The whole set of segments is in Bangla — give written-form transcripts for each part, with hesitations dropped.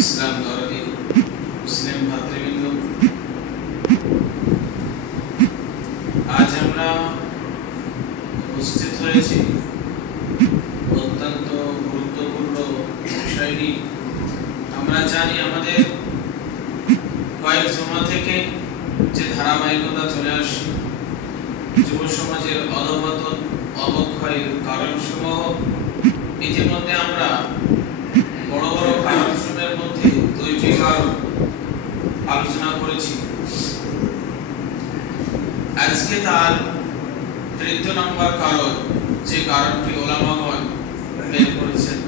ইসলাম ধর্মী মুসলিম ভাতৃবৃন্দ, আজ আমরা উপস্থিত হয়েছি অত্যন্ত গুরুত্বপূর্ণ বিষয় নিয়ে। আমরা জানি আমাদের কয়েক জমা থেকে যে ধারাবাহিকতা চলে আসে যুব সমাজের অধঃপতন অবক্ষয়ের কারণসমূহ, ইতিমধ্যে আমরা বড় বড় কারণসমূহের মধ্যে দুইটি কারণ আলোচনা করেছি। আজকে তার তৃতীয় নম্বর কারণ, যে কারণটি ওলামাগণ বের করেছেন,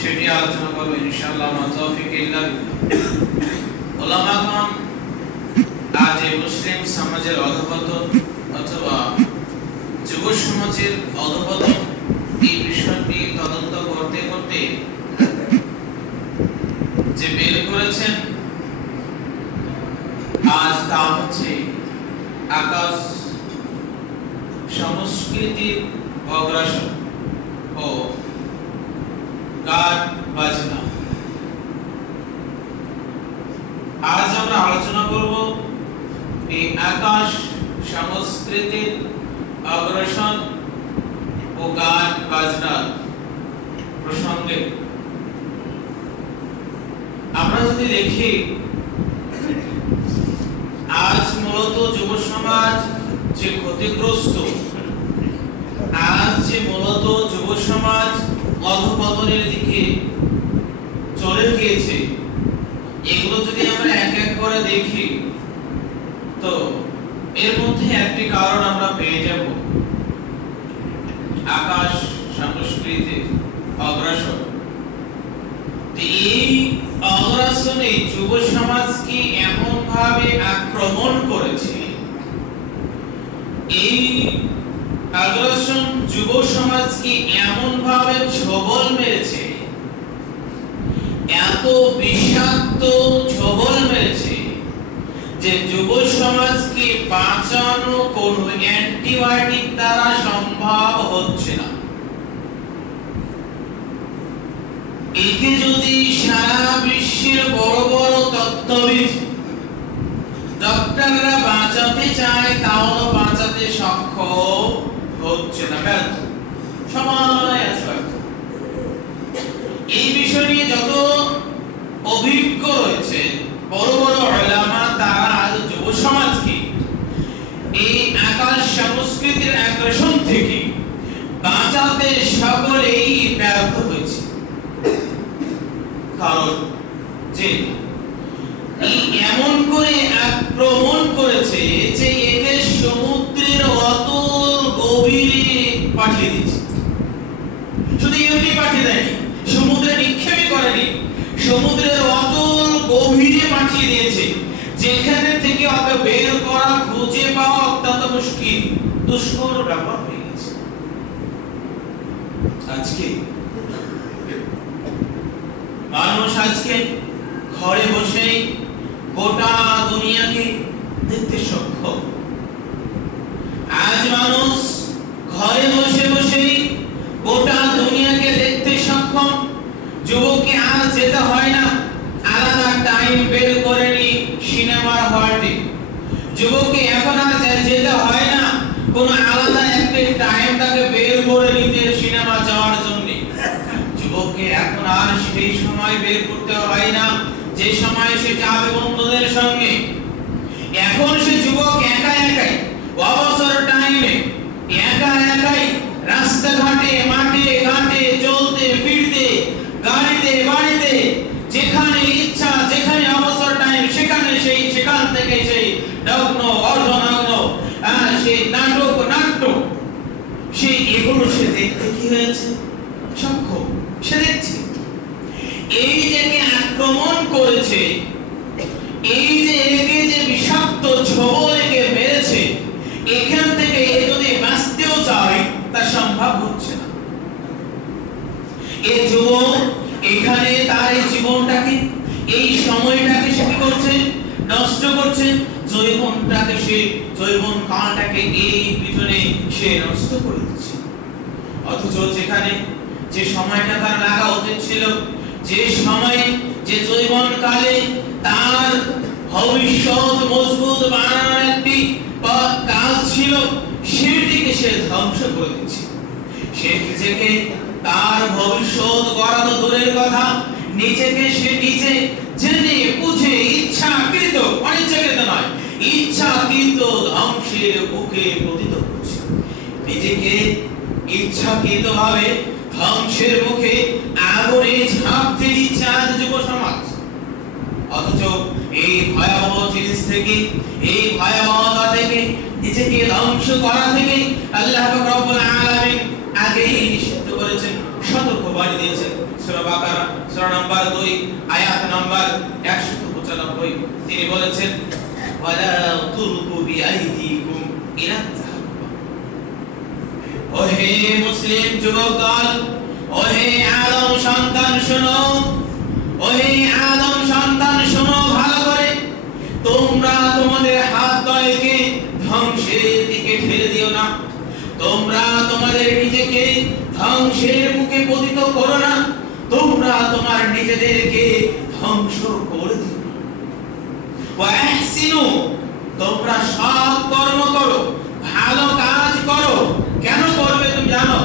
সেটি আলোচনা করব ইনশাআল্লাহ। মা তাওফিক ইল্লা বিল্লাহ। ওলামাগণ আজ এই মুসলিম সমাজের অধঃপতন অথবা যুব সমাজের অধঃপতন এই বিষয়টি তদন্ত করতে করতে যে বের করেছেন, আজ তা হচ্ছে আকাশ সংস্কৃতির অগ্রাসন ও গান বাজনা। আজ আমরা আলোচনা করব এই আকাশ সংস্কৃতির অগ্রাসন ও গান বাজনার প্রসঙ্গে। আমরা যদি দেখি, আজ মূলত যুব সমাজ যে ক্ষতিগ্রস্ত, আজ যে মূলত যুব সমাজ অধঃপতনের দিকে চলে গিয়েছে, এগুলো যদি আমরা এক এক করে দেখি তো এর মধ্যে একটি কারণ আমরা পেয়ে যাব, আকাশ সংস্কৃতির অগ্রাসন। এই অগ্রাসনে যুব সমাজকে এমন ভাবে আক্রমণ করেছে, এই আগ্রাসন যুব সমাজকে এমন ভাবে ছবল মেরেছে, এত বিষাক্ত ছবল মেরেছে যে যুব সমাজকে বাঁচানো কোনো অ্যান্টিবায়োটিক দ্বারা সম্ভব হচ্ছে না। একে যদি সারা বিশ্বের বড় বড় তত্ত্ববিদ ডক্টররা বাঁচাতে চায়, তাহলে বাঁচাতে সক্ষম হচ্ছে না, ব্যর্থ, সময় আছে ব্যর্থ। এই বিষয় নিয়ে যত অভিজ্ঞ রয়েছে বড় বড় উলামা, তারা আজ যুব সমাজকে এই আকাশ সংস্কৃতির আগ্রাসন থেকে বাঁচাতে সকলেই ব্যর্থ হয়েছে। কারণ যে এমন করে আক্রমণ করেছে যে একে সমুদ্রের অতল গভীরে পাঠিয়ে দিয়েছে। শুধু এমনি পাঠিয়ে দেয়নি, সমুদ্রে নিক্ষেপই করেনি, সমুদ্রের অতল গভীরে পাঠিয়ে দিয়েছে, যেখানে থেকে ওকে বের করা, খুঁজে পাওয়া অত্যন্ত মুশকিল, দুষ্কর ব্যাপার হয়ে গেছে। আজকে মানুষ ঘরে বসে গোটা দুনিয়াকে দেখতে সক্ষম। আজ মানুষ ঘরে বসে বসে গোটা দুনিয়াকে দেখতে সক্ষম। যুবককে আর যেতে হয় না আলাদা টাইম বের করে নি সিনেমার হলে। যুবককে এখন আর যেতে হয় না কোনো আলাদা একটা টাইম তাকে বের করে নিতে সিনেমা যাওয়ার জন্য। যুবককে এখন আর সেই সময় বের করতে হয় না যে সময় সে যাবে বন্ধুদের সঙ্গে। এখন সে যুবক একা একাই অবসর টাইমে একা একাই রাস্তাঘাটে, মাঠে ঘাটে চলতে ফিরতে, গাড়িতে বাড়িতে, যেখানে ইচ্ছা যেখানে নগ্ন অর্ধনগ্ন সেই নাটক নাট্য সেই এগুলো সে দেখতে কি হয়েছে সক্ষম, সে দেখছে। এই যে আক্রমণ করেছে, এই যে একে যে বিষাক্ত ছোবল একে মেরেছে, এখান থেকে যদি বাঁচতেও চায় তা সম্ভব হচ্ছে না। এই যুবক এখানে তার এই জীবনটাকে, এই সময়টাকে সে কি করছে, নষ্ট করছে। যৌবনটাকে সে, যৌবন কালটাকে এই পিছনে সে নষ্ট করে দিচ্ছে। অথচ যেখানে যে সময়টা তার লাগা উচিত ছিল, যে সময় যে যৌবন কালে তার ভবিষ্যৎ মজবুত বানানোর একটি কাজ ছিল, সেটিকে সে ধ্বংস করে দিচ্ছে। সে নিজেকে, তার ভবিষ্যৎ গড়া তো দূরের কথা, নিজেকে সে নিজে জেনে বুঝে ইচ্ছাকৃত, অনিচ্ছাকৃত নয়, ইচ্ছাকৃত ধ্বংসের মুখে পতিত করছে। নিজেকে ইচ্ছাকৃত ভাবে ধ্বংসের মুখে আগুনে ঝাঁপতে দিচ্ছে আজ যুব সমাজ। অথচ এই ভয়াবহ জিনিস থেকে, এই ভয়াবহতা থেকে, নিজেকে ধ্বংস করা থেকে আল্লাহ পাক রব্বুল আলামিন আগেই নিষিদ্ধ করেছেন, সতর্ক বাণী দিয়েছেন। সূরা বাকারা সূরা নাম্বার 2 আয়াত নাম্বার 195 তিনি বলেছেন, ওয়ালা তুলকু বিআইদিকুম ইলা তাহাল্লুক। ওহে মুসলিম যুবক দল, ওহে আদম সন্তান শোনো, ওহে আদম সন্তান শোনো ভালো করে, তোমরা তোমাদের হাত দয়কে ধ্বংসের দিকে ঠেলে দিও না, তোমরা তোমাদের নিজেকে ধ্বংসের মুখে পতিত করো না, তোমরা তোমার নিজেদেরকে ধ্বংস করে দিও না। ওয়া আহসিনু, তোমরা সৎ কর্ম করো, ভালো কাজ করো। কেন করবে তুমি জানো?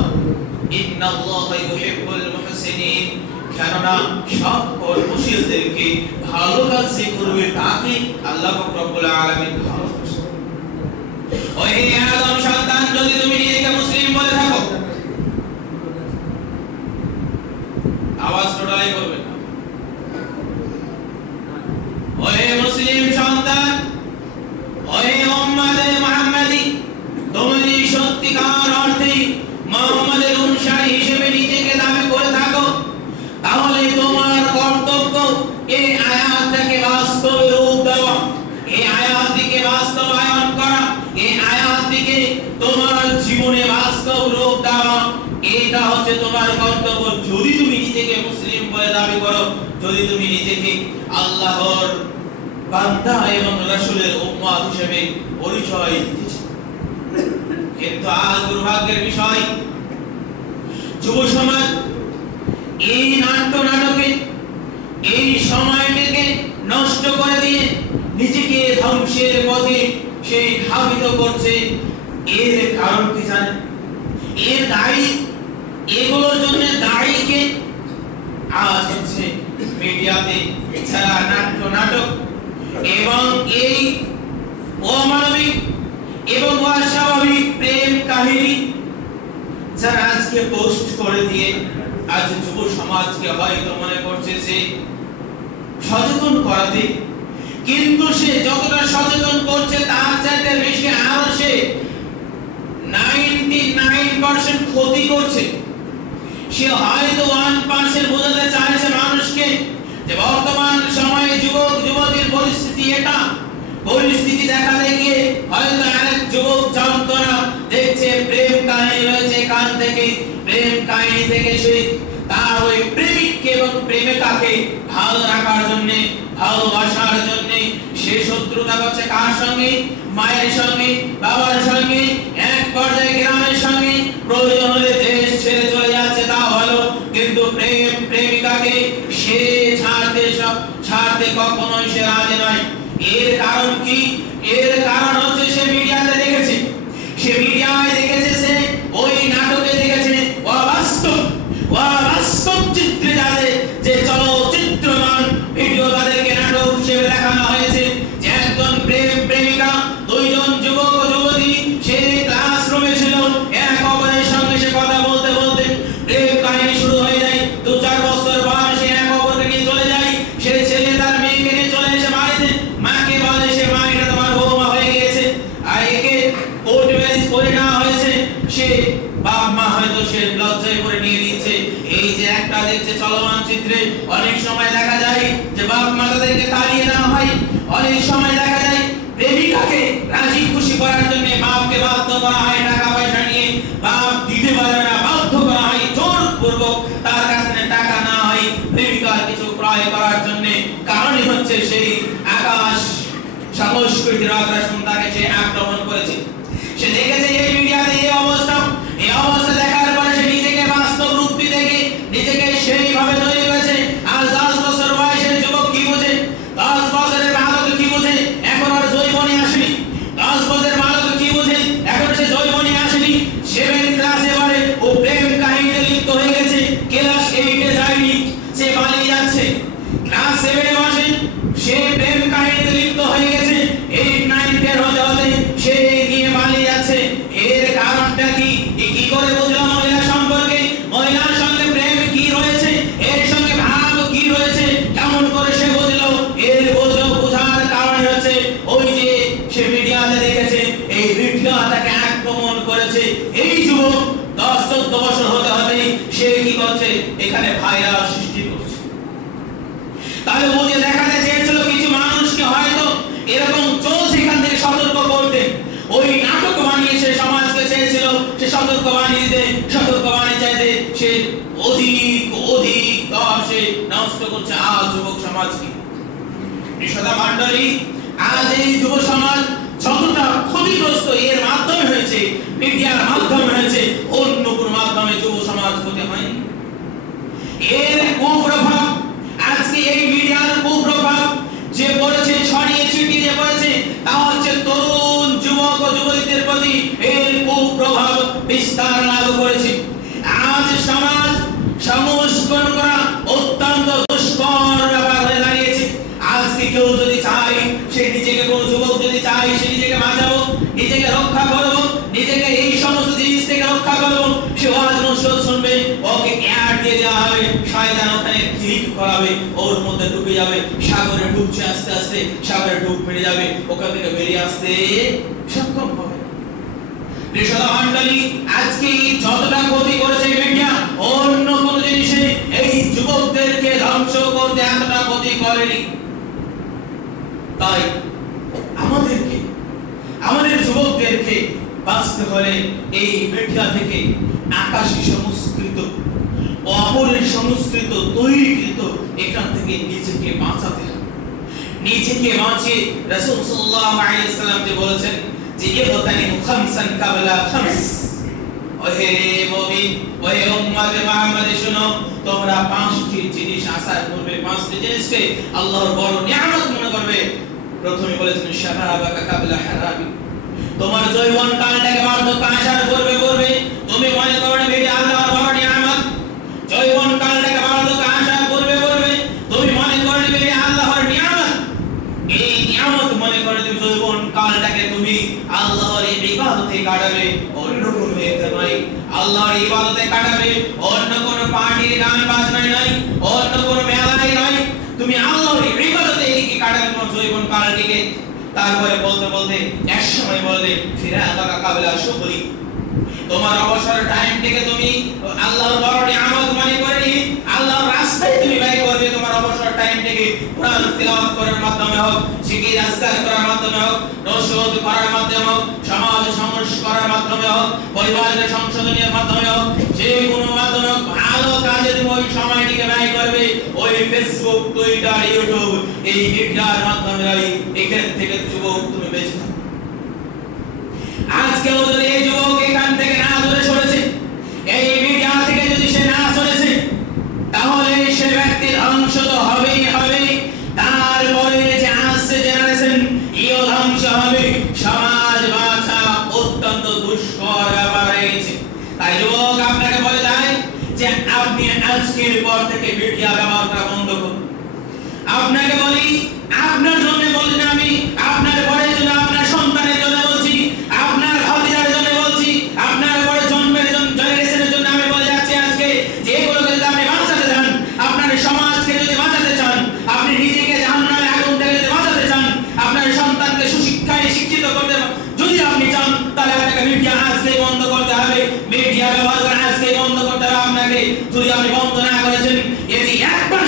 ইন্নাল্লাহা ইউহিব্বুল মুহসিনিন, কেননা সৎ কর্মশীলদেরকে, ভালো কাজ যে করবে তাকে আল্লাহ পাক রব্বুল আলামিন ভালোবাসেন। ওহে আদম সন্তান, যদি তুমি নিজেকে মুসলিম বলে থাকো, আওয়াজ টোটালি করবে না। ওহে মুসলিম সন্তান, ওহে উম্মতে মুহাম্মাদি, তুমি যদি সত্যিকার অর্থে মুহাম্মাদের অনুসারী হিসেবে নিজেকে দাবি করে থাকো, তাহলে তোমার কর্তব্য এই আয়াতটাকে বাস্তবে রূপ দেওয়া, এই আয়াতটিকে বাস্তবায়ন করা, এই আয়াতটিকে তোমার জীবনে বাস্তব রূপ দেওয়া, এটা হচ্ছে তোমার কর্তব্য। যদি তুমি নিজেকে মুসলিম বলে দাবি করো, যদি তুমি নিজেকে আল্লাহর বান্দা এবং রাসূলের উম্মত হিসেবে পরিচয় দিতে চাও। কিন্তু আজ দুর্ভাগ্যের বিষয়, যুব সমাজ এই নাটকে, এই সময়টাকে নষ্ট করে দিয়ে নিজেকে ধ্বংসের পথে সেই ধাবিত করছে। এর কারণ কি জানেন? এর দায়ী, এগুলোর জন্য দায়ী কে? আজ হচ্ছে মিডিয়াতে ছাড়া নাটক এবং এই অমানবিক এবং অস্বাভাবিক প্রেম কাহিনী যারা আজকে পোস্ট করে দিয়ে আজ যুব সমাজকে হয়তো মনে করছে সে সচেতন করাতে, কিন্তু সে যতটা সচেতন করছে তার চাইতে বেশি আরো সে 99% ক্ষতি করছে। সে হয়তো 1% বোঝাতে চাইছে মানুষকে যে বর্তমান সময়ে যুবক যুবতীর পরিস্থিতি এটা, পরিস্থিতি দেখাতে গিয়ে হয়তো আরেক যুবক যন্ত্রণা দেখছে, প্রেম কাহিনী রয়েছে কান থেকে, প্রেম কাহিনী থেকে সে তার ওই প্রেমিককে এবং প্রেমিকাকে ভালো রাখার জন্য, ভালোবাসার জন্য সে শত্রুতা করছে কার সঙ্গে? মায়ের সঙ্গে, বাবার সঙ্গে, এক পর্যায়ে গ্রামের সঙ্গে, প্রয়োজন হলে দেশ ছেড়ে চলে যাচ্ছে, তা হলো। কিন্তু প্রেম প্রেমিকাকে সে ছাড়তে কখনোই সে রাজি নয়। এর কারণ কি? এর কারণ হচ্ছে সে মিডিয়াতে দেখেছে, সে মিডিয়ায় দেখেছে, সে ওই নাটকে দেখেছে অবাস্তব চিত্রে যাদের যে চলচ্চিত্রমান ভিডিও তাদেরকে নাটক হিসেবে দেখানো হয়েছে যে একজন প্রেম প্রেমিকা, দুইজন যুবক ও যুবতী সে ক্লাসরুমে ছিল, এক অপরের সঙ্গে সে কথা বলতে বলতে প্রেম কাহিনী শুরু হয়ে যায়। 2-4 বছর বয়সে এক অপরকে নিয়ে চলে যায়। সে ছেলে তার মেয়েকে নিয়ে চলে এসে বাড়িতে মাকে বলে, সে মা এটা তোমার বৌমা বাড়িতে অনেক সময় দেখা যায় যে বাপ মা তাদেরকে তাড়িয়ে দেওয়া হয়, অনেক সময় দেখা যায় প্রেমিকাকে রাজি খুশি করার জন্য বাপকে বাধ্য করা হয়, টাকা পয়সা নিয়ে বাপ দিতে পারে না, বাধ্য করা হয় জোরপূর্বক তার কাছে টাকা না হয় প্রেমিকার কিছু ক্রয় করার জন্য। কারণই হচ্ছে সেই আকাশ সংস্কৃতির আগ্রাসন, তাকে সে আক্রমণ করেছে। সে দেখেছে এই মিডিয়াতে এই অবস্থা দেখার পরে সে নিজেকে বাস্তব রূপ দেখে নিজেকে সেইভাবে তৈরি করেছে। আর 10 বছর বয়সের যুবক কি বোঝে, 10 বছরের বালক কি বোঝে, এখন আর যৌবনে আসেনি। 10 বছরের বালক কি বোঝে, এখন সে যৌবনে আসেনি। 7 ক্লাসে পড়ে, ও প্রেম কাহিনীতে লিপ্ত হয়ে গেছে। ক্লাস 8 এ যায়নি, সে পালিয়ে যাচ্ছে। ক্লাস 7 এ বসে, সে প্রেম কাহিনীতে লিপ্ত হয়ে গেছে। 8, 9, 10 হতে হতে সে নিয়ে পালিয়ে যাচ্ছে। এর কারণটা কি? কি করে বুঝলো মহিলা সম্পর্কে, মহিলার সঙ্গে প্রেম কি রয়েছে, এর সঙ্গে ভাব কি রয়েছে, কেমন করে সে বুঝলো? এর বোঝার কারণ হচ্ছে ওই যে সে মিডিয়াতে দেখেছে, এই মিডিয়া তাকে আক্রমণ করেছে। এই যুবক 10-14 বছর হতে হতে সে কি করছে, এখানে ভাইরাস সৃষ্টি করছে। তাহলে বুঝে দেখাতে চেয়েছিল কিছু মানুষকে হয়তো এরকম চলছে, এখান থেকে সতর্ক করতে। ওই নাটক বানিয়ে সে সমাজকে চেয়েছিল সে সতর্ক বানিয়ে দিতে, সতর্ক বানিয়ে চাইতে সে অধিক সে নষ্ট করছে আজ যুবক সমাজকে। নিশাদা মণ্ডলী, আজ এই যুব সমাজ যতটা ক্ষতিগ্রস্ত এর মাধ্যমে হয়েছে, মিডিয়ার মাধ্যমে হয়েছে, অন্য কোন মাধ্যমে যুব সমাজ হতে হয়নি। এর কুপ্রভাব, আজকে এই মিডিয়ার কুপ্রভাব যে পড়েছে, ছড়িয়ে ছিটিয়ে যে পড়েছে, তা হচ্ছে তরুণ যুবক ও যুবতীদের প্রতি এর কুপ্রভাব বিস্তার লাভ করেছে। আজ সমাজ সংস্করণ করা অত্যন্ত দুষ্কর ব্যাপার হয়ে দাঁড়িয়েছে। আজকে কেউ যদি চায়, সে নিজেকে, কোন যুবক যদি চায় সে নিজেকে বাঁচাবো, নিজেকে রক্ষা করবো, নিজেকে এই সমস্ত জিনিস থেকে রক্ষা করবো, সে ওয়াজ নসিহত শুনবে, ওকে অ্যাড দিয়ে দেওয়া হবে, শয়তান ওখানে ক্লিক করাবে, ওর মধ্যে ঢুকে যাবে, সাগরে ডুবছে, আস্তে আস্তে সাগরে ডুব মেরে যাবে, ওখান থেকে বেরিয়ে আসতে সক্ষম হবে। নিশাদা মণ্ডলী, আজকে যতটা ক্ষতি করেছে মিডিয়া, অন্য কোন জিনিসে এই যুবকদেরকে ধ্বংস করতে এতটা ক্ষতি করেনি। তাই আমাদের যুবকদেরকে বাঁচতে হলে এই মিডিয়া থেকে আকাশী সংস্কৃত, অপরের সংস্কৃত তৈরিকৃত এখান থেকে নিজেকে বাঁচাতে হবে। নিজেকে বাঁচিয়ে রাসূল সাল্লাল্লাহু আলাইহি ওয়াসাল্লাম যে বলেছেন যে ইবতানি খামসান কাবলা খামস, ওহে মুমিন, ওহে উম্মত মুহাম্মদ, শুনো, তোমরা 5টি জিনিস আশা করবে, 5টি জিনিসকে আল্লাহর বড় নিয়ামত মনে করবে। প্রথমে বলেছেন শাবাবাকা কাবলা হারাবি, তোমার যৌবন কালটাকে বার্ধক্য আসার করবে তুমি মনে করবে এটি আল্লাহর বড় নিয়ামত। যৌবন কালটাকে বার্ধক্য আসার করবে তুমি মনে করবে এটি আল্লাহর নিয়ামত। এই নিয়ামত মনে করে তুমি যৌবন কালটাকে তুমি আল্লাহর ইবাদতে কাটাবে, অন্য কোনো মেয়েতে নয়। আল্লাহর ইবাদতে কাটাবে, অন্য কোনো পার্টির গান বাজনায় নয়, অন্য কোনো মেলায় নয়, তুমি আল্লাহর ইবাদতে কাটাবে তোমার যৌবন কালটিকে। তারপরে বলতে এক সময় বলবে ফিরা আল্লাহ কাবলা শুকরি, তোমার অবসর টাইমটাকে তুমি আল্লাহর বড় নিয়ামত মনে করে নি, আল্লাহর রাস্তায় তুমি ব্যয় করবে। তোমার অবসর টাইমটাকে কোরআন তিলাওয়াত করার মাধ্যমে হোক, জিকির আজকার করার মাধ্যমে হোক, নসিহত করার মাধ্যমে হোক, সমাজ সংস্কারের মাধ্যমে হোক, পরিবারের সংশোধনের মাধ্যমে হোক, যে কোনো মাধ্যমে হোক, ভালো কাজে তুমি ওই সময়টিকে ব্যয় করবে। ওই ফেসবুক, টুইটার, ইউটিউব, এই মিডিয়ার মাধ্যমে এখান থেকে যুবক তুমি বেঁচে থাকো। আজকেও যদি এই যুবক এখান থেকে না দূরে সরেছে, এই মিডিয়া থেকে যদি সে না সরেছে, তাহলে সে ব্যক্তির ধ্বংস তো হবেই হবে। তারপরে যে আসছে জেনারেশন, ইও ধ্বংস হবে। সমাজ বাঁচা অত্যন্ত দুষ্কর ব্যাপার হয়েছে। তাই যুবক আপনাকে বলে যায় যে আপনি আজকের পর থেকে মিডিয়া ব্যবহার করা বন্ধ করুন। আপনাকে বলি, আপনার জন্য বলি না, আমি আপনার পরের জন্য, আপনার সন্তানের জন্য বলছি, আপনার ভাতিজার জন্য বলছি, আপনার পরে জন্মের জেনারেশনের জন্য আমি বলে যাচ্ছি আজকে যে এগুলোকে যদি আপনি বাঁচাতে চান, আপনার সমাজকে যদি বাঁচাতে চান, আপনি নিজেকে জাহান্নামের আগুন থেকে যদি বাঁচাতে চান, আপনার সন্তানকে সুশিক্ষায় শিক্ষিত করতে যদি আপনি চান, তাহলে আপনাকে মিডিয়া আজকেই বন্ধ করতে হবে। মিডিয়া ব্যবহার করা আজকেই বন্ধ করতে হবে আপনাকে। যদি আপনি বন্ধ না করেছেন, এটি একবার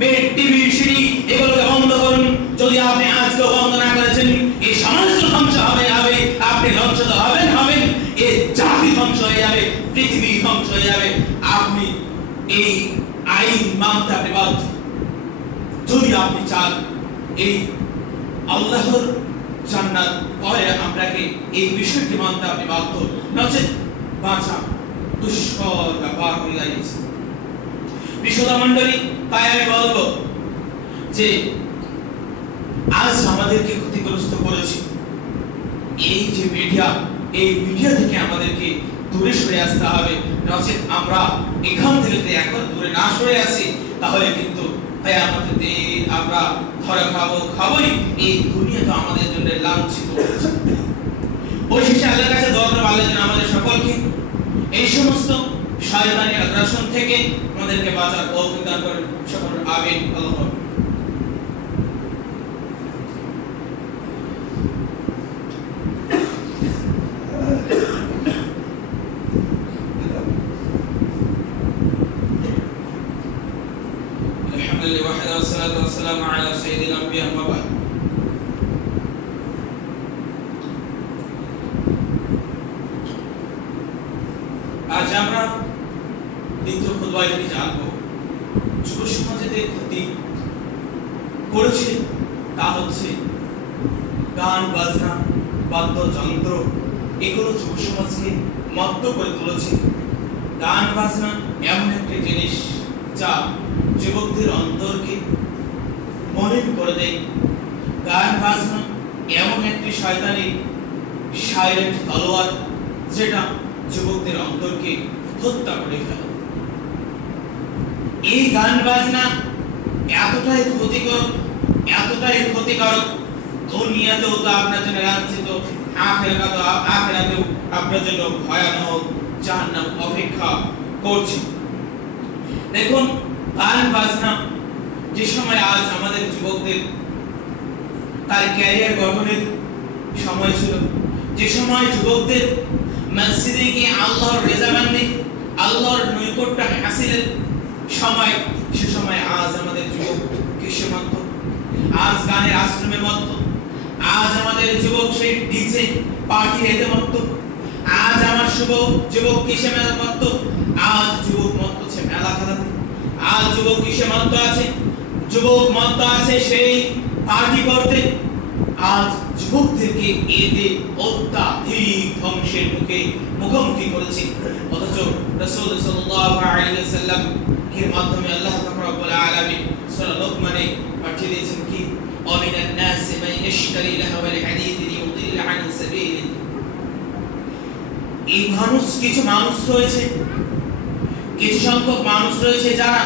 বেড, টিভি, সিডি এগুলোকে বন্ধ করুন। যদি আপনি আজকে বন্ধ না করেছেন, এই সমাজ ধ্বংস হবে, আপনি ধ্বংস তো হবেন, এই জাতি ধ্বংস হয়ে যাবে, পৃথিবী ধ্বংস হয়ে যাবে। আপনি এই আইন মানতে আপনি বাধ্য। যদি আপনি চান এই আল্লাহর জান্নাত, তাহলে আপনাকে এই বিষয়টি মানতে আপনি বাধ্য, নচেত বাঁচা দুষ্কর ব্যাপার হয়ে যাচ্ছে। বিশ্বদা মণ্ডলী, তাই আমি বলবো যে আজ আমাদেরকে ক্ষতিগ্রস্ত করেছে এই যে মিডিয়া, এই মিডিয়া থেকে আমাদেরকে দূরে সরে আসতে হবে, নচেত আমরা এখান থেকে যদি একবার দূরে না সরে আসি, তাহলে কিন্তু তাই আমাদের দিন আমরা ধরে খাবোই। এই দুনিয়া তো আমাদের জন্য লাঞ্ছিত হয়েছে। পরিশেষে আল্লাহর কাছে দোয়া করব, আল্লাহ যেন আমাদের সকলকে এই সমস্ত শয়তানি আগ্রাসন থেকে আমাদেরকে বাঁচার তৌফিক দান করেন। সকল আমিন। আল্লাহ আজ আমরা দ্বিতীয় খুতবায় জানবো যুব সমাজে যে ক্ষতি করেছে তা হচ্ছে গান বাজনা, বাদ্যযন্ত্র, এগুলো যুব সমাজকে মত্ত করে তুলেছে। গান বাজনা এমন একটি জিনিস যা যুবকদের অন্তরকে মলিন করে দেয়। গান বাজনা এমন একটি শয়তানি সাইলেন্ট তলোয়ার যেটা যুবকদের অন্তরকে হত্যা করে ফেলে। এই গান বাজনা এতটাই ক্ষতিকারক, দুনিয়াতেও তো আপনার জন্য লাঞ্ছিত, আখিরাতেও আপনার জন্য ভয়ানক জাহান্নাম অপেক্ষা করছে। দেখুন, গান বাজনা যে সময় আজ আমাদের যুবকদের তার ক্যারিয়ার গঠনের সময় ছিল, যে সময় যুবকদের মসজিদে গিয়ে আল্লাহর রেজামন্দি, আল্লাহর নৈকট্য হাসিলের সময়, সে সময় আজ আমাদের যুবক কিসে মত্ত? আজ গানের আশ্রমে মত্ত। আজ আমাদের যুবক সেই ডিজে পার্টি এতে মত্ত। আজ আমার যুবক কিসে মত্ত? আজ যুবক মত্ত আছে মেলা খেলাতে। আজ যুবক কিসে মত্ত আছে? যুবক মত্ত আছে সেই পার্টি করতে। আজ যুবকদেরকে এতে অত্যাধিক ধ্বংসের মুখোমুখি করেছে। অথচ রাসূল সাল্লাল্লাহু আলাইহি ওয়াসাল্লাম এর মাধ্যমে আল্লাহ রাব্বুল আলামিন সূরা লোকমানে পাঠিয়ে দিয়েছেন কি, ওয়ামিনান নাসি মান ইশতারি লাহওয়াল হাদিস লিইউদিল আন সাবিলিহি। এই কিছু মানুষ রয়েছে, কিছু সংখ্যক মানুষ রয়েছে যারা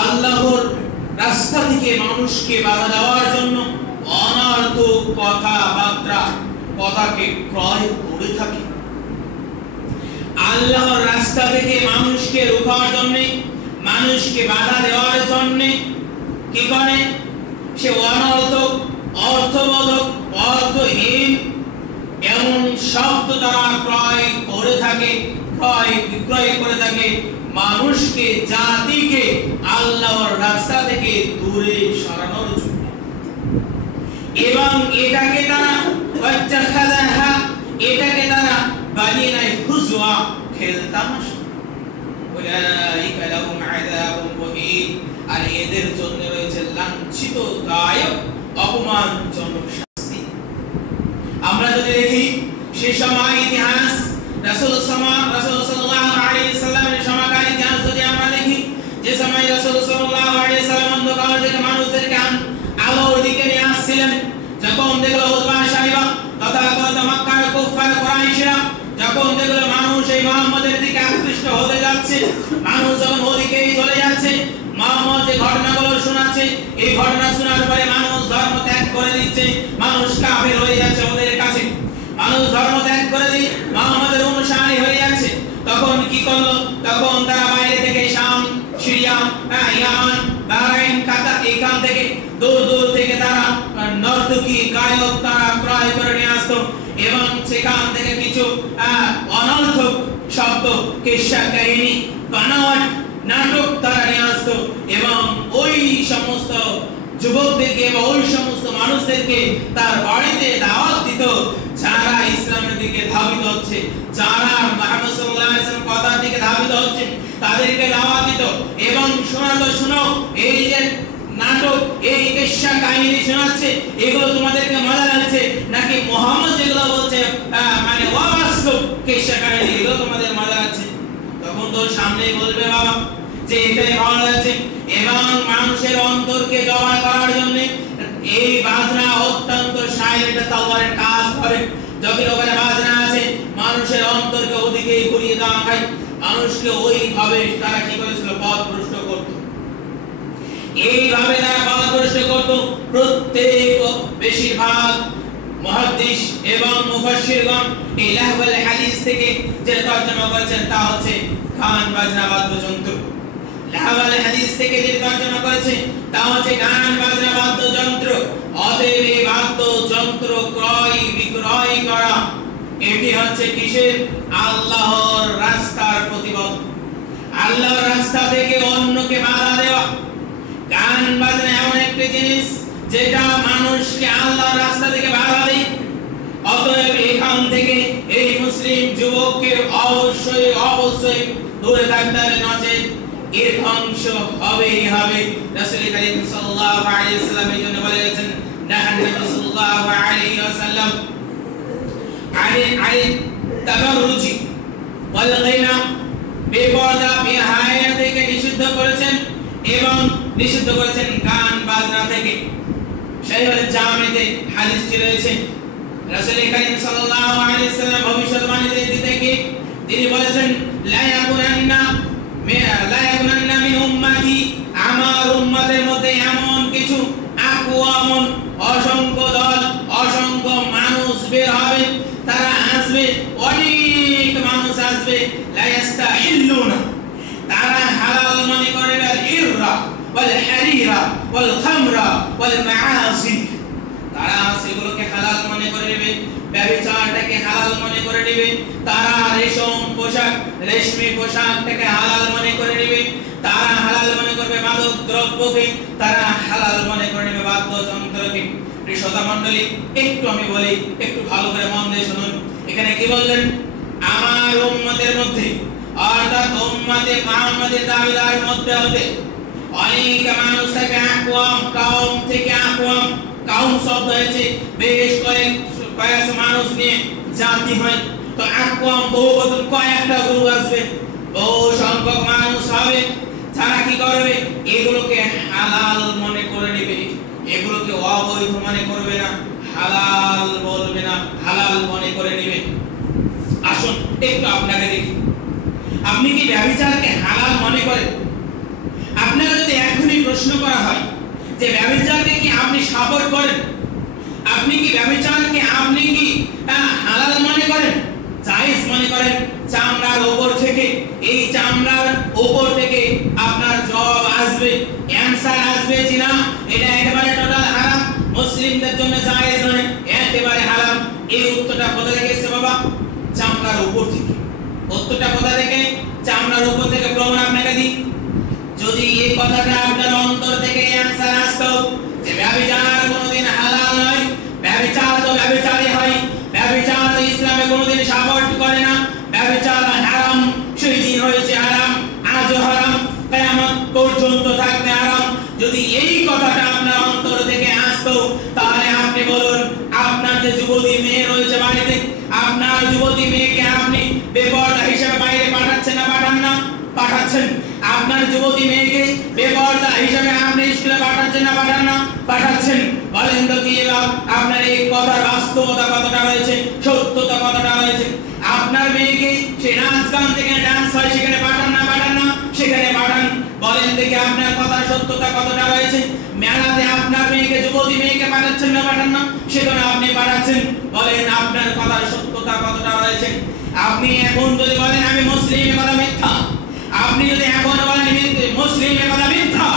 আল্লাহর রাস্তা থেকে মানুষকে বাধা দেওয়ার জন্য অনর্থক কথাকে ক্রয় করে থাকে। আল্লাহর রাস্তা থেকে মানুষকে রোখার জন্য, মানুষকে বাধা দেওয়ার জন্য কি করে? সে অনর্থক, অর্থবোধক, অর্থহীন এমন শব্দ তারা বিক্রয় করে থাকে মানুষকে, জাতিকে আল্লাহর রাস্তা থেকে দূরে সরানোর জন্য। এবং এটাকে তারা বানিয়ে নেয় হুজওয়া, খেলতামাশা। উলাইকা লাহুম আযাবুন মুহিন, আর এদের জন্য রয়েছে লাঞ্ছিতদায়ক অপমানজনক শাস্তি। আমরা যদি দেখি সে সময় ইতিহাস, রাসূল সাল্লাল্লাহু আলাইহি সাল্লামের সময়কার ইতিহাস যদি আমরা দেখি, যে সময় রাসূল সাল্লাল্লাহু আলাইহি সাল্লাম অন্ধকার থেকে মানুষদেরকে আলোর দিকে নিয়ে আসছিলেন, যখন দেখলো উতবা সাহিবা তথা মক্কার কুফার কুরাইশরা যখন দেখলো মানুষ এই মুহাম্মদের দিকে আকৃষ্ট হতে যাচ্ছে, মানুষ যখন ওদিকেই চলে যাচ্ছে, মুহাম্মদ যে ঘটনাগুলো শোনাচ্ছে, এই ঘটনা শোনার পরে মানুষ ধর্ম ত্যাগ করে দিচ্ছে, মানুষ কাফের হয়ে যাচ্ছে ওদের কাছে, মানুষ ধর্ম ত্যাগ করে দিয়ে মুহাম্মদের অনুসারী হয়ে যাচ্ছে। তখন কি করলো? তখন তারা বাইরে থেকে শাম, সিরিয়া, ইয়ামান, বাহরাইন, কাতার, এখান থেকে দূর থেকে তারা নর্তকী, গায়ক তারা ক্রয় করে নিয়ে আসতো এবং সেখান থেকে কিছু অনর্থক শব্দ, কিস্সা, কাহিনী, বানোয়াট নাটক তারা নিয়ে আসতো যুবকদেরকে এবং ওই সমস্ত মানুষদেরকে তার বাড়িতে দাওয়াত দিত যারা ইসলামের দিকে ধাবিত হচ্ছে, যারা মুহাম্মদ সাল্লাল্লাহু আলাইহি ওয়াসাল্লাম কথার দিকে ধাবিত হচ্ছে, তাদেরকে দাওয়াত দিত। এবং শোনো এই যে নাটক, এই কিসসা কাহিনী শোনাচ্ছে, এগুলো তোমাদেরকে মজা লাগছে নাকি মুহাম্মদ যেগুলো বলছে মানে অবাস্তব কিসসা কাহিনী, এগুলো তোমাদের মজা লাগছে? তখন তো সামনেই বলবে বাবা যে এটাই ভালো লাগছে। এবং মানুষের অন্তরকে জয় করার জন্য এই বাজনা অত্যন্ত সাইলেন্ট তলোয়ারের কাজ করে। যখন ওখানে বাজনা আছে মানুষের অন্তরকে ওদিকে ঘুরিয়ে দেওয়া হয়, মানুষকে ওইভাবে তারা কি করেছিল, পথভ্রষ্ট করত। এইভাবে তারা পথভ্রষ্ট করত। প্রত্যেক বেশিরভাগ মুহাদ্দিস এবং মুফাসসিরগণ এই লাহওয়াল হাদিস থেকে যে তরজমা করেছেন তা হচ্ছে গান বাজনা বাদ্যযন্ত্র। লাহওয়াল হাদিস থেকে যে তরজমা করেছে তা হচ্ছে গান বাজনা বাদ্যযন্ত্র। অতএব এই বাদ্যযন্ত্র ক্রয় বিক্রয় করা এটি হচ্ছে কিসের? আল্লাহর রাস্তার প্রতিবাদ, আল্লাহর রাস্তা থেকে অন্যকে বাধা দেওয়া। গান বাজনা এমন একটি জিনিস যেটা মানুষকে আল্লাহর রাস্তা থেকে বাধা দেয়। অতএব এখান থেকে এই মুসলিম যুবককে অবশ্যই দূরে থাকতে হবে, নচেত এর ধ্বংস হবেই হবে। রাসূল করিম সাল্লাল্লাহু আলাইহি ওয়াসাল্লাম এই জন্য বলেছেন, নাহান নবী সাল্লাল্লাহু আলাইহি ওয়াসাল্লাম আলী তাবাররুজি ওয়াল গিনা, বেপরদা বেহায়া থেকে নিষিদ্ধ করেছেন এবং নিষিদ্ধ করেছেন গান বাজনা থেকে। শরীয়ত জামেতে হাদিসটি রয়েছে। রাসূল করিম সাল্লাল্লাহু আলাইহি ওয়াসাল্লাম ভবিষ্যৎবাণী দিতে গিয়ে তিনি বলেছেন, লা ইয়াকুনান্না মিন উম্মতি, আমার উম্মতের মধ্যে এমন কিছু আকওয়ামুন, অসংখ্য দল, অসংখ্য মানুষ বের হবে, তারা আসবে, অনেক মানুষ আসবে, লা ইস্তাহিল্লুনা, তারা হালাল মনে করবে আল ইররা ওয়াল হারিরা ওয়াল খামরা ওয়াল মাআসি, তারা সেগুলোকে হালাল মনে করে নেবে, ব্যভিচারটাকে হালাল মনে করে নেবে, তারা রেশম পোশাক, রেশমি পোশাকটাকে হালাল মনে করে নেবে, তারা হালাল মনে করবে মাদক দ্রব্যকে, তারা হালাল মনে করে নেবে বাদ্যযন্ত্রকে। শ্রোতা মণ্ডলী, একটু আমি বলি, একটু ভালো করে মন দিয়ে শুনুন। এখানে কি বললেন? আমার উম্মতের মধ্যে, অর্থাৎ উম্মতে মুহাম্মাদের দাবিদার মধ্যে হতে অনেক মানুষ থাকে, আকওয়াম, কওম থেকে আকওয়াম, কওম শব্দ হয়েছে বেশ কয়েক মানুষ নিয়ে জাতি হয়। তো আকওয়াম বহু বচন, কয়েকটা গ্রুপ আসবে, বহু সংখ্যক মানুষ হবে, যারা কি করবে? এগুলোকে হালাল মনে করে নেবে, এগুলোকে অবৈধ মনে করবে না, হালাল বলবে না, হালাল মনে করে নেবে। আসুন একটু আপনাকে দেখি, আপনি কি ব্যভিচারকে হালাল মনে করেন? আপনাকে যদি এখনই প্রশ্ন করা হয় যে ব্যভিচারকে কি আপনি সাপোর্ট করেন, আপনি কি ব্যভিচারকে আপনি কি হালাল মনে করেন, জায়েজ মনে করেন? চামড়ার উপর থেকে, এই চামড়ার উপর থেকে আপনার জবাব আসবে, অ্যানসার আসবে যে না, এটা একেবারে টোটাল হারাম, মুসলিমদের জন্য জায়েজ নয়, একেবারে হারাম। এই উত্তরটা কোথা থেকে এসেছে বাবা? চামড়ার উপর থেকে। উত্তরটা কোথা থেকে? চামড়ার উপর থেকে। প্রমাণ আপনাকে দিই। যদি এই কথাটা আপনার অন্তর থেকে অ্যানসার আসতো যে ব্যভিচার কোনোদিন হালাল নয়, ব্যভিচার তো ব্যভিচারই হয়, ব্যভিচার তো ইসলামে কোনোদিন সাপোর্ট করে না, ব্যভিচার হারাম, সেই দিন হয়েছে হারাম, আজও হারাম, কিয়ামত পর্যন্ত থাকবে হারাম। যদি এই কথাটা আপনার অন্তর থেকে আসতো তাহলে আপনি বলুন, আপনার যে যুবতী মেয়ে রয়েছে বাড়িতে, আপনার যুবতী মেয়েকে আপনি বেপরদা হিসেবে বাইরে পাঠাচ্ছেন না পাঠান না? পাঠাচ্ছেন। আপনার যুবতী মেয়েকে বেপরদা হিসেবে আপনি স্কুলে পাঠাচ্ছেন না পাঠান না? পাঠাচ্ছেন। বলেন তো কি আপনার এই কথার বাস্তবতা কতটা রয়েছে, সত্যতা কতটা রয়েছে? আপনার মেয়েকে সে নাচ গান থেকে ডান্স হয় সেখানে পাঠান না পাঠান না? সেখানে পাঠান। বলেন দেখি আপনার কথার সত্যতা কতটা রয়েছে? মেলাতে আপনার মেয়েকে, যুবতী মেয়েকে পাঠাচ্ছেন না পাঠান না? সেখানে আপনি পাঠাচ্ছেন। বলেন আপনার কথার সত্যতা কতটা রয়েছে? আপনি এখন যদি বলেন আমি মুসলিম, এ কথা মিথ্যা। আপনি যদি এখন বলেন মুসলিম, এ কথা মিথ্যা,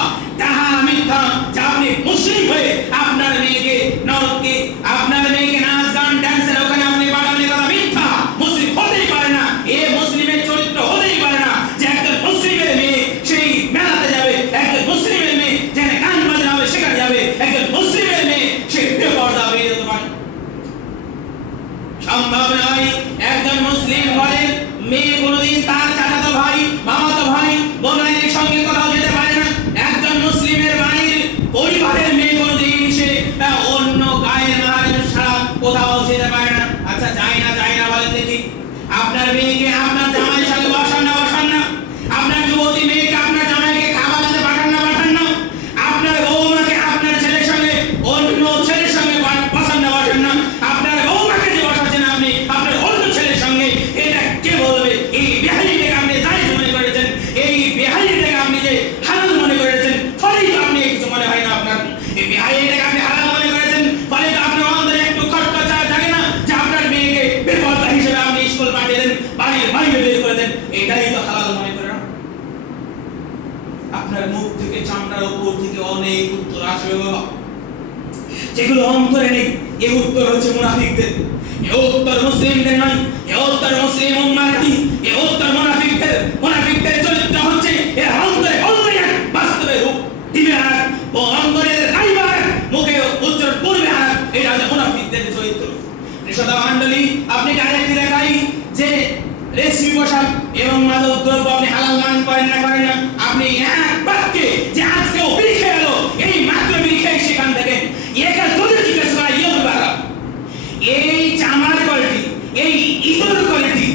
তাহা মিথ্যা যে আপনি মুসলিম হয়ে আপনার মেয়েকে নরকে, আপনার মেয়েকে নাচ গান ডান্সের ওখানে আপনি পাঠান, এ কথা মিথ্যা। মুসলিম হতেই পারে না, এ মুসলিমের চরিত্র হতেই পারে না যে একজন মুসলিমের মেয়ে সেই মেলাতে যাবে, একজন মুসলিমের মেয়ে যেখানে গান বাজনা হবে সেখানে যাবে, মেয়ে কোথাও যেতে পারে না, একজন মুসলিমের বাড়ির পরিবারের মেয়ে কোনদিন সে অন্য গায়ের মাহারেম ছাড়া কোথাও যেতে পারে না। আচ্ছা যায় না বলেন দেখি, আপনার মেয়েকে আপনার জামাইয়ের সাথে বসান না? আপনার যুবতী মেয়েকে আপনার জামাইকে খাবার দিতে পাঠান না? আপনার বৌমাকে আপনার ছেলের সঙ্গে অন্য ছেলের সঙ্গে বসান না? আপনার বৌমাকে যে বসাচ্ছেন আপনি আপনার অন্য ছেলের সঙ্গে, এটা কে বলবে? এই বেহাইটাকে আপনি জায়েজ মনে করেছেন, এই বেহাইটাকে আপনি যে হারাম মনে করেছেন, ফলে আপনি কিছু মনে হয় না আপনার। এই বেহাইটাকে আপনি হারাম মনে করেছেন, ফলে আপনার অন্তরে একটু খটখটা থাকে না যে আপনার মেয়েকে বেপরদা হিসেবে আপনি স্কুল পাঠিয়ে দেন, বাড়ির বাইরে বের করে দেন, এটাই তো হালাল মনে করেন। আপনার মুখ থেকে চামড়ার উপর থেকে অনেক উত্তর আসবে বাবা, যেগুলো অন্তরে নেই। এই উত্তর হচ্ছে মুনাফিকদের, এই উত্তর মুসলিমদের নয়, এই উত্তর মুসলিম উম্মার কি, এই উত্তর মুনাফিকদের চরিত্র হচ্ছে এর অন্তরে বলবে এক, বাস্তবে রূপ দিবে আর, ও অন্তরে গাইবে আর, মুখে উচ্চারণ করবে আর, এটা হচ্ছে মুনাফিকদের চরিত্র। শ্রোতা মণ্ডলী, আপনি আরেকটি দেখাই যে রেশমি পোশাক এবং মাদক দ্রব্য আপনি হালাল মান করেন না? আপনি এক বাক্যে যে আজকেও বিড়ি খেয়ে এলো, এই মাত্র বিড়ি খেয়ে সেখান থেকে একে যদি জিজ্ঞেস করা ইয়ে বাড়া, এই চামার কোয়ালিটি, এই ইতর কোয়ালিটি,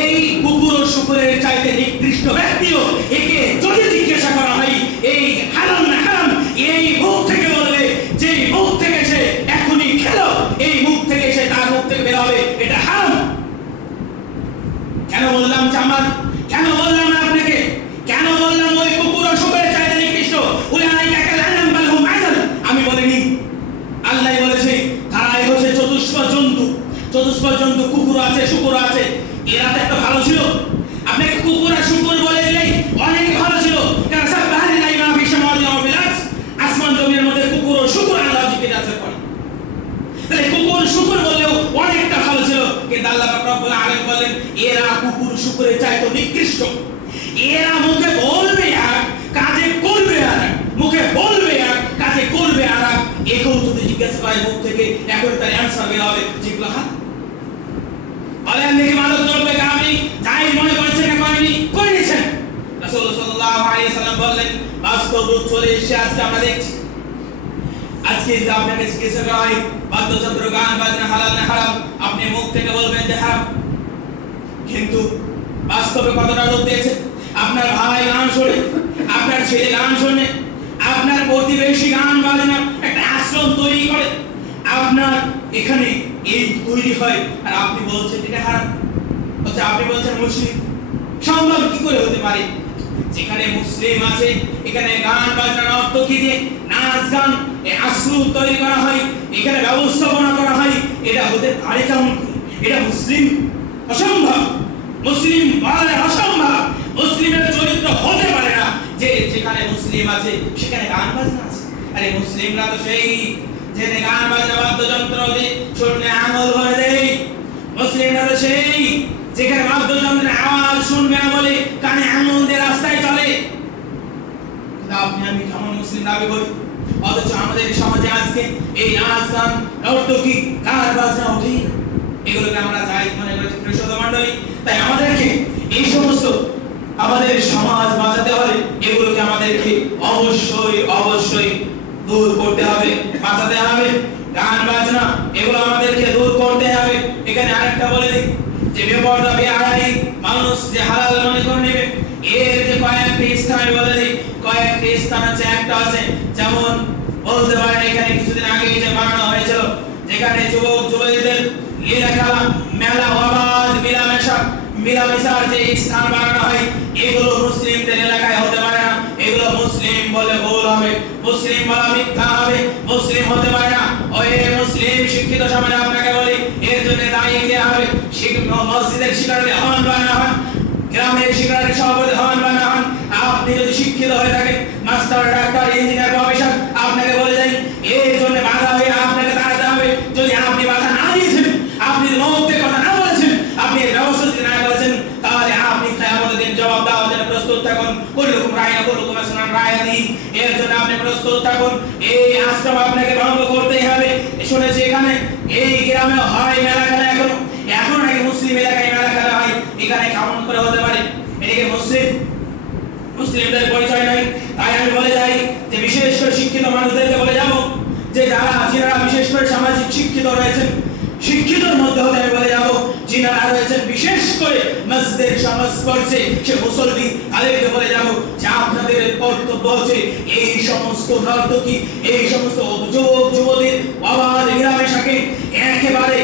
এই কুকুর ও শুকুরের চাইতে নিকৃষ্ট ব্যক্তিও একে যদি জিজ্ঞাসা করা হয় এই হারাম না হারাম, এই মুখ থেকে বলবে, যে মুখ থেকে সে এখনই খেলো, এই মুখ থেকে সে তার মুখ থেকে বের হবে এটা হারাম। কেন বললাম চামার? কেন বললাম আপনাকে? কেন বললাম ওই কুকুর ও শুকুরের চাইতে নিকৃষ্ট? উলাইকা কাল আনাম বাল হুম আযাল। আমি বলিনি, আল্লাহ বলেছে তারাই হচ্ছে চতুষ্পদ জন্তু, কুকুর আছে শুকুর আছে, এরা তো একটা ভালো ছিল। আপনাকে কুকুর আর শুকুর বলে দিলেই অনেক ভালো ছিল, কারণ সব বাহারি নাই মা ফিস সামাওয়াতি ওয়া ফিল আরদ, আসমান জমির মধ্যে কুকুর ও শুকুর আল্লাহ জিকির আছে পড়ে, তাহলে কুকুর শুকুর বললেও অনেকটা ভালো ছিল। কিন্তু আল্লাহ পাক রব্বুল আলামিন বলেন এরা কুকুর শুকুরের চাইতে নিকৃষ্ট। এরা মুখে বলবে আর কাজে করবে আর, মুখে বলবে আর কাজে করবে আর, একেও যদি জিজ্ঞাসা করে মুখ থেকে এখন তার অ্যানসার বের হবে যেগুলো বলেন দেখি মাদক দ্রব্যকে আপনি যাই মনে করছেন না করে নিয়েছেন। রাসূল সাল্লাল্লাহু আলাইহি সাল্লাম বললেন বাস্তব রূপ চলে এসে আজকে আমরা দেখছি। আজকে যদি আপনাকে জিজ্ঞাসা করা হয় বাদ্যযন্ত্র গান বাজনা হালাল না হারাম, আপনি মুখ থেকে বলবেন যে হারাম, কিন্তু বাস্তবে কতটা রূপ দিয়েছে? আপনার ভাই গান শোনে, আপনার ছেলে গান শোনে, আপনার প্রতিবেশী গান বাজনা একটা আশ্রম তৈরি করে, আপনার এখানে এই তৈরি হয় আর আপনি বলছেন এটা হারাম, অথচ আপনি বলছেন মুসলিম। সম্ভব কি করে হতে পারে? যেখানে মুসলিম আছে এখানে গান বাজনা নর্তকী দিয়ে নাচ গান এই আশ্রম তৈরি করা হয়, এখানে ব্যবস্থাপনা করা হয়, এটা হতে পারে কেমন? এটা মুসলিম? অসম্ভব। মুসলিম বলে অসম্ভব, মুসলিমের চরিত্র হতে পারে না যে যেখানে মুসলিম আছে সেখানে গান বাজনা আছে। আরে মুসলিমরা তো সেই যে গান বাজনা বাদ্যযন্ত্র দিয়ে শুনলে আঙুল ভরে দেয়, মুসলিমরা তো সেই যেখানে বাদ্যযন্ত্রের আওয়াজ শুনবে না বলে কানে আঙুল দিয়ে রাস্তায় চলে। আপনি আমি কেমন মুসলিম দাবি করি, অথচ আমাদের সমাজে আজকে এই নাচ গান নর্তকী গান বাজনা উঠেই না, এগুলোকে আমরা জায়েজ মনে করি। শ্রোতা মণ্ডলী, তাই আমাদেরকে এই সমস্ত আমাদের সমাজ বাঁচাতে হলে এগুলোকে আমাদেরকে অবশ্যই দূর করতে হবে, বাঁচাতে হবে। গান বাজনা এগুলো আমাদেরকে দূর করতে হবে। এখানে আরেকটা বলে দিই যে বেপরদা বেহায়ানি মানুষ যে হালাল মনে করে নেবে, এর যে কয়েকটি স্থান বলে দিই, কয়েকটি স্থান আছে। একটা আছে যেমন বলতে পারেন এখানে কিছুদিন আগে যে বানানো হয়েছিল, যেখানে যুবক যুবতীদের লীলা খেলা মেলা আবাদ মিলামেশার যে স্থান বানানো হয়, এগুলো মুসলিমদের এলাকায় হতে পারে না। এগুলো মুসলিম বলে ভুল হবে, মুসলিম বলা মিথ্যা হবে, মুসলিম হতে পারে না। ওই মুসলিম শিক্ষিত সমাজে আপনাকে বলি এর জন্য দায়ী কে হবে? মসজিদের শিকারী হন বা না হন, গ্রামের শিকারী সভাপতি হন বা না হন, আপনি যদি শিক্ষিত হয়ে থাকেন মাস্টার ডাক্তার ইঞ্জিনিয়ার প্রফেসর, আপনাকে বলে যাই এর জন্য বাধা হয়ে আপনাকে দাঁড়াতে হবে। যদি আপনি বাধা না দিয়েছেন, আপনি মৌখিক কথা না বলেছেন, আপনি ব্যবস্থা না করেছেন, তাহলে আপনি কিয়ামতের দিন জবাব দেওয়ার জন্য প্রস্তুত থাকুন। কুল্লুকুম রায়িন কুল্লুকুম মাসউলুন রায়াতি, এর জন্য আপনি প্রস্তুত থাকুন। এই আশ্রম আপনাকে ভঙ্গ করতেই হবে। শুনেছি এখানে এই গ্রামে হয় মেলা খেলা, এখন নাকি মুসলিম এলাকায় মেলা খেলা হয়, এখানে কেমন করে হতে পারে? এদিকে মুসলিম মুসলিমদের পরিচয় নাই। তাই আমি বলে যাই যে বিশেষ করে শিক্ষিত মানুষদেরকে বলে যাব যে যারা বিশেষ করে সামাজিক শিক্ষিত রয়েছেন, শিক্ষিতর মধ্যে হতে আমি বলে যাব যিনারা রয়েছেন বিশেষ করে মসজিদের সংস্পর্শে সে মুসল্লি, তাদেরকে বলে যাব যে আপনাদের কর্তব্য হচ্ছে এই সমস্ত নর্তকী, এই সমস্ত যুবক যুবতীর অবাধ মেলামেশাকে একেবারে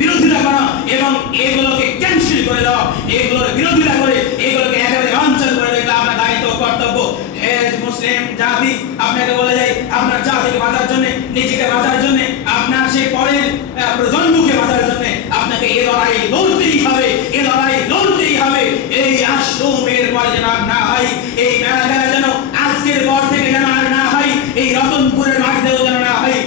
বিরোধিতা করা এবং এগুলোকে ক্যান্সেল করে দেওয়া, এগুলোর বিরোধিতা করে এগুলোকে একেবারে বাঞ্ছাল করে দেওয়া আপনার দায়িত্ব কর্তব্য। হে মুসলিম জাতি, আপনাকে বলে যাই আপনার জাতিকে বাঁচার জন্য, নিজেকে বাঁচার জন্য, আপনার সেই পরের প্রজন্মকে বাঁচার জন্য আপনাকে এই লড়াই লড়তেই হবে, এই লড়াই লড়তেই হবে। এই আশ্রমের পরে যেন আর না হয়, এই মেলা যেন আজকের পর থেকে যেন আর না হয়, এই রতনপুরের মাটিতেও যেন না হয়।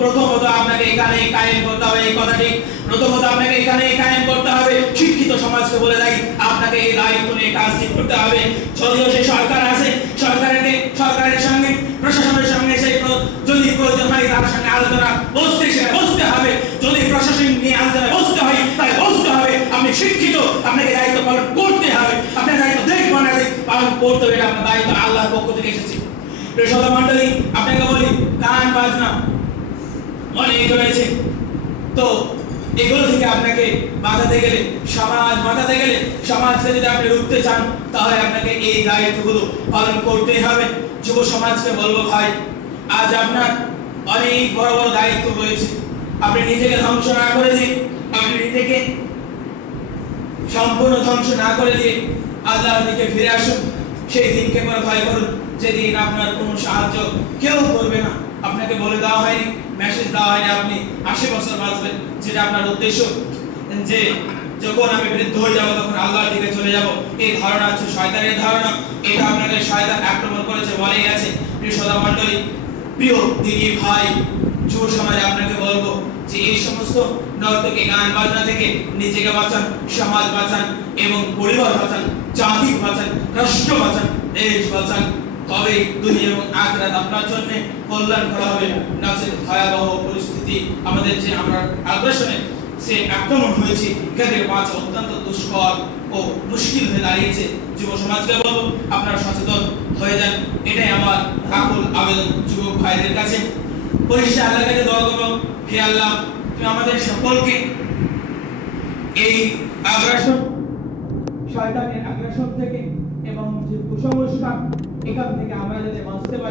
প্রথমত আপনাকে এখানে কায়েম করতে হবে এই কথাটি, প্রথমত আপনাকে এখানে কায়েম করতে হবে। শিক্ষিত সমাজকে বলে দেয় আপনাকে এই দায়িত্ব নিয়ে কাজটি করতে হবে। যদিও সে সরকার আছে, সরকারের সঙ্গে প্রশাসনের সঙ্গে সেই যদি প্রয়োজন হয় তার সঙ্গে আলোচনা বসতে হবে। যদি প্রশাসন নিয়ে আলোচনা বসতে হয় তাই বসতে হবে। আপনি শিক্ষিত, আপনাকে দায়িত্ব পালন করতে হবে। আপনার দায়িত্ব দেখবেন না পালন করতে হবে, আপনার দায়িত্ব আল্লাহর পক্ষ থেকে এসেছে। প্রিয় শ্রোতা মণ্ডলী, আপনাকে বলি গান বাজনা অনেক রয়েছে, তো এগুলো থেকে আপনাকে বাঁচাতে গেলে, সমাজকে যদি আপনি রুখতে চান তাহলে আপনাকে এই দায়িত্বগুলো পালন করতেই হবে। যুব সমাজকে বলবো ভাই, আজ আপনার অনেক বড় বড় দায়িত্ব রয়েছে। আপনি নিজেকে ধ্বংস না করে দিয়ে, আপনি নিজেকে সম্পূর্ণ ধ্বংস না করে দিয়ে আল্লাহর দিকে ফিরে আসুন। সেই দিনকে ভয় করুন যেদিন আপনার কোনো সাহায্য কেউ করবে না। আপনাকে বলে দেওয়া হয়নি, মেসেজ দেওয়া হয়নি আপনি 80 বছর বাঁচবেন, যেটা আপনার উদ্দেশ্য, যে যখন আমি বৃদ্ধ হয়ে যাব তখন আল্লাহর দিকে চলে যাব। এই ধারণা হচ্ছে শয়তানের ধারণা। এটা আপনাকে শয়তান আক্রমণ করেছে বলেই আছে। প্রিয় শ্রোতা মণ্ডলী, প্রিয় দিনী ভাই, যুব সমাজে আপনাকে বলবো যে এই সমস্ত নর্তকী গান বাজনা থেকে নিজেকে বাঁচান, সমাজ বাঁচান এবং পরিবার বাঁচান, জাতি বাঁচান, রাষ্ট্র বাঁচান, দেশ বাঁচান। তবে দুনিয়া এবং আখিরাত আপনার জন্য কল্যাণ করা হবে। নাচের ভয়াবহ পরিস্থিতি, আমাদের যে আমরা আগ্রাসনে সে আক্রমণ হয়েছে, এখান থেকে বাঁচা অত্যন্ত দুষ্কর ও মুশকিল হয়ে দাঁড়িয়েছে। যুব সমাজকে বলবো আপনারা সচেতন হয়ে যান, এটাই আমার আকুল আবেদন যুবক ভাইদের কাছে। পরিশেষে আল্লাহর কাছে দোয়া করব, হে আল্লাহ, তুমি আমাদের সকলকে এই আগ্রাসন, শয়তানের আগ্রাসন থেকে এবং যে কুসংস্কার, এখান থেকে আমরা যাতে বাঁচতে পারি।